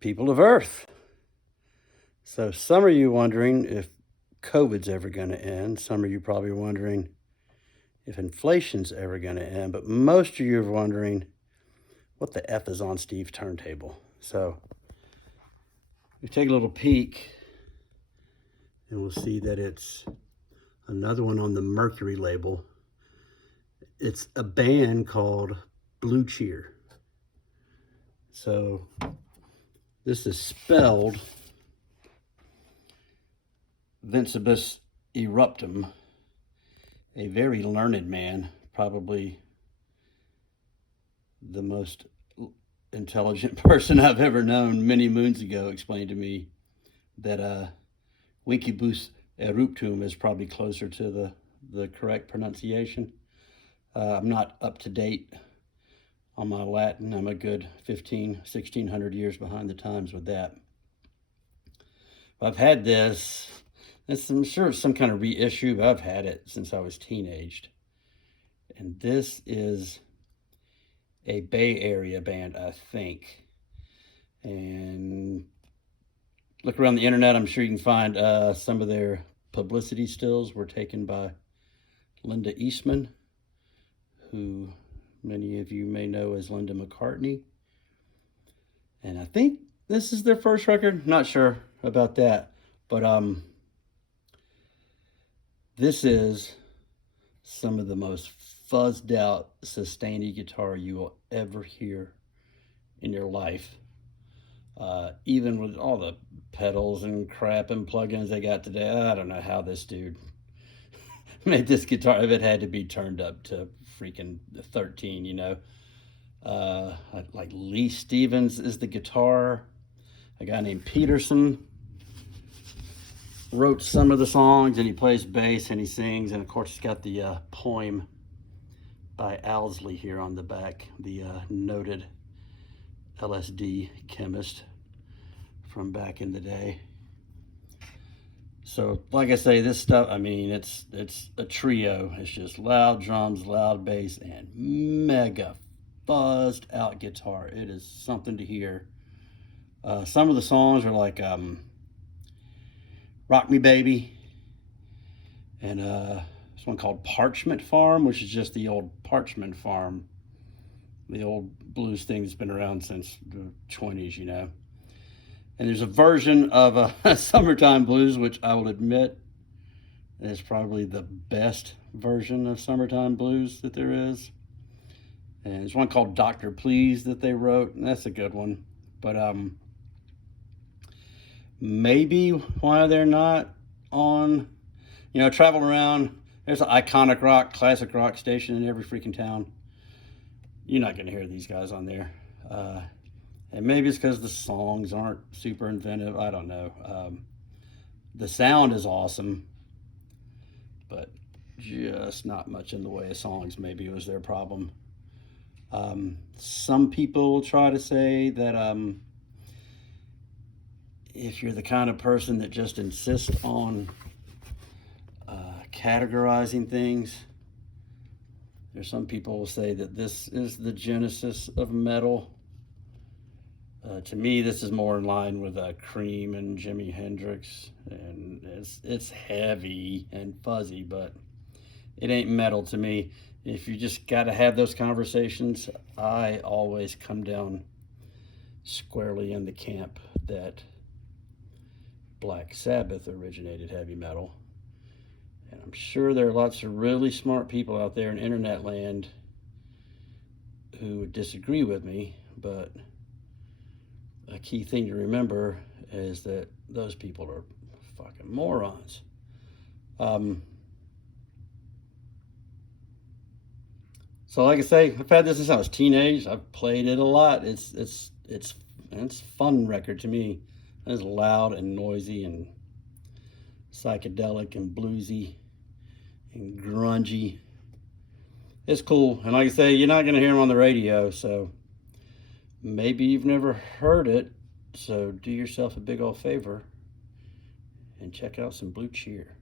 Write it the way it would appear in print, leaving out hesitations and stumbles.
People of Earth. So some of you wondering if COVID's ever going to end. Some of you probably wondering if inflation's ever going to end. But most of you are wondering what the F is on Steve's turntable. So we take a little peek and we'll see that it's another one on the Mercury label. It's a band called Blue Cheer. So this is spelled Vincebus Eruptum, a very learned man, probably the most intelligent person I've ever known many moons ago, explained to me that Vincebus Eruptum is probably closer to the correct pronunciation. I'm not up to date on my Latin. I'm a good 1600 years behind the times with that. I've had this, I'm sure it's some kind of reissue, but I've had it since I was teenaged. And this is a Bay Area band, I think. And look around the internet, I'm sure you can find some of their publicity stills were taken by Linda Eastman, who many of you may know as Linda McCartney. And I think this is their first record. Not sure about that. But this is some of the most fuzzed out, sustainy guitar you will ever hear in your life. Even with all the pedals and crap and plugins they got today, I don't know how this dude made this guitar if it had to be turned up to freaking 13, you know. Like Lee Stevens is the guitar. A guy named Peterson wrote some of the songs, and he plays bass and he sings, and of course he's got the poem by Owsley here on the back, the noted LSD chemist from back in the day. So, like I say, this stuff, I mean, it's a trio. It's just loud drums, loud bass, and mega fuzzed out guitar. It is something to hear. Some of the songs are like Rock Me Baby, and this one called Parchment Farm, which is just the old Parchment Farm, the old blues thing that's been around since the 20s, you know. And there's a version of Summertime Blues, which I will admit is probably the best version of Summertime Blues that there is. And there's one called Dr. Please that they wrote, and that's a good one. But maybe why they're not on, you know, travel around. There's an iconic rock, classic rock station in every freaking town. You're not going to hear these guys on there. And maybe it's because the songs aren't super inventive. I don't know. The sound is awesome, but just not much in the way of songs. Maybe it was their problem. Some people try to say that if you're the kind of person that just insists on categorizing things, there's some people will say that this is the genesis of metal. To me, this is more in line with Cream and Jimi Hendrix, and it's heavy and fuzzy, but it ain't metal to me. If you just got to have those conversations, I always come down squarely in the camp that Black Sabbath originated heavy metal. And I'm sure there are lots of really smart people out there in internet land who would disagree with me, but a key thing to remember is that those people are fucking morons. So like I say, I've had this since I was teenage. I've played it a lot. It's a fun record to me. It's loud and noisy and psychedelic and bluesy and grungy. It's cool. And like I say, you're not going to hear them on the radio, so maybe you've never heard it. So do yourself a big old favor and check out some Blue Cheer.